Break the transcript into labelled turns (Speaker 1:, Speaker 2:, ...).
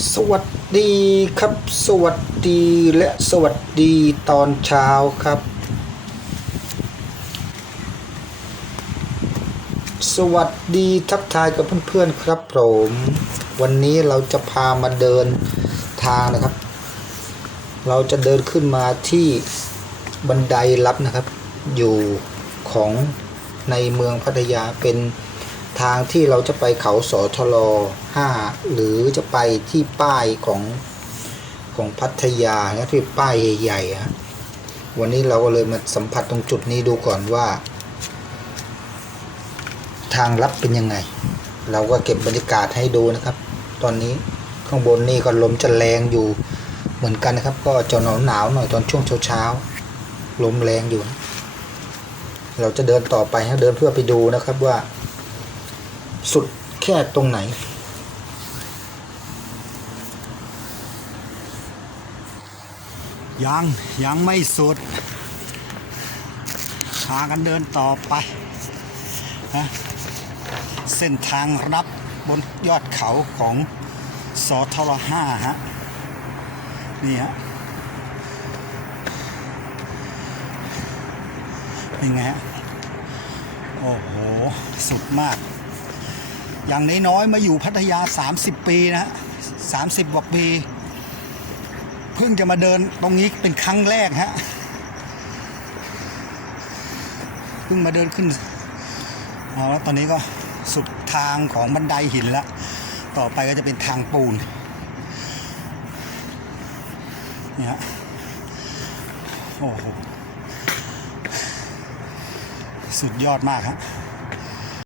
Speaker 1: สวัสดีครับ สวัสดีและสวัสดีตอนเช้าครับ สวัสดีทักทายกับเพื่อนๆครับผมวันนี้เราจะพามาเดินทางนะครับ เราจะเดินขึ้นมาที่บันไดลับนะครับ อยู่ของในเมืองพัทยาเป็น ทางที่เราจะไปเขาสอทล5หรือจะไปที่ป้ายของของพัทยานะที่ป้ายใหญ่ๆฮะวันนี้เราก็เลยมาสัมผัสตรงจุดนี้ดูก่อนว่า ทางลับเป็นยังไง เราก็เก็บบรรยากาศให้ดูนะครับ ตอนนี้ข้างบนนี่ก็ลมจะแรงอยู่เหมือนกันนะครับ ก็จะหนาวหนาวหน่อยตอนช่วงเช้าๆลมแรงอยู่ เราจะเดินต่อไปฮะเดินเพื่อไปดูนะครับว่า สุดแค่ตรงไหน
Speaker 2: ยัง ยังไม่สุดพากันเดินต่อไปนะเส้นทางรับบนยอดเขาของสอทรห้าฮะ นี่ฮะเป็นไงฮะ โอ้โห สุดมาก อย่างน้อยๆมาอยู่พัทยา 30 ปีนะฮะ30กว่าปีเพิ่งจะมาเดินตรงนี้เป็นครั้งแรกฮะเพิ่งมาเดินขึ้นเอาแล้วตอนนี้ก็สุดทางของบันไดหินล้วต่อไปก็จะเป็นทางปูนนี่ฮะโอ้โหสุดยอดมากฮะ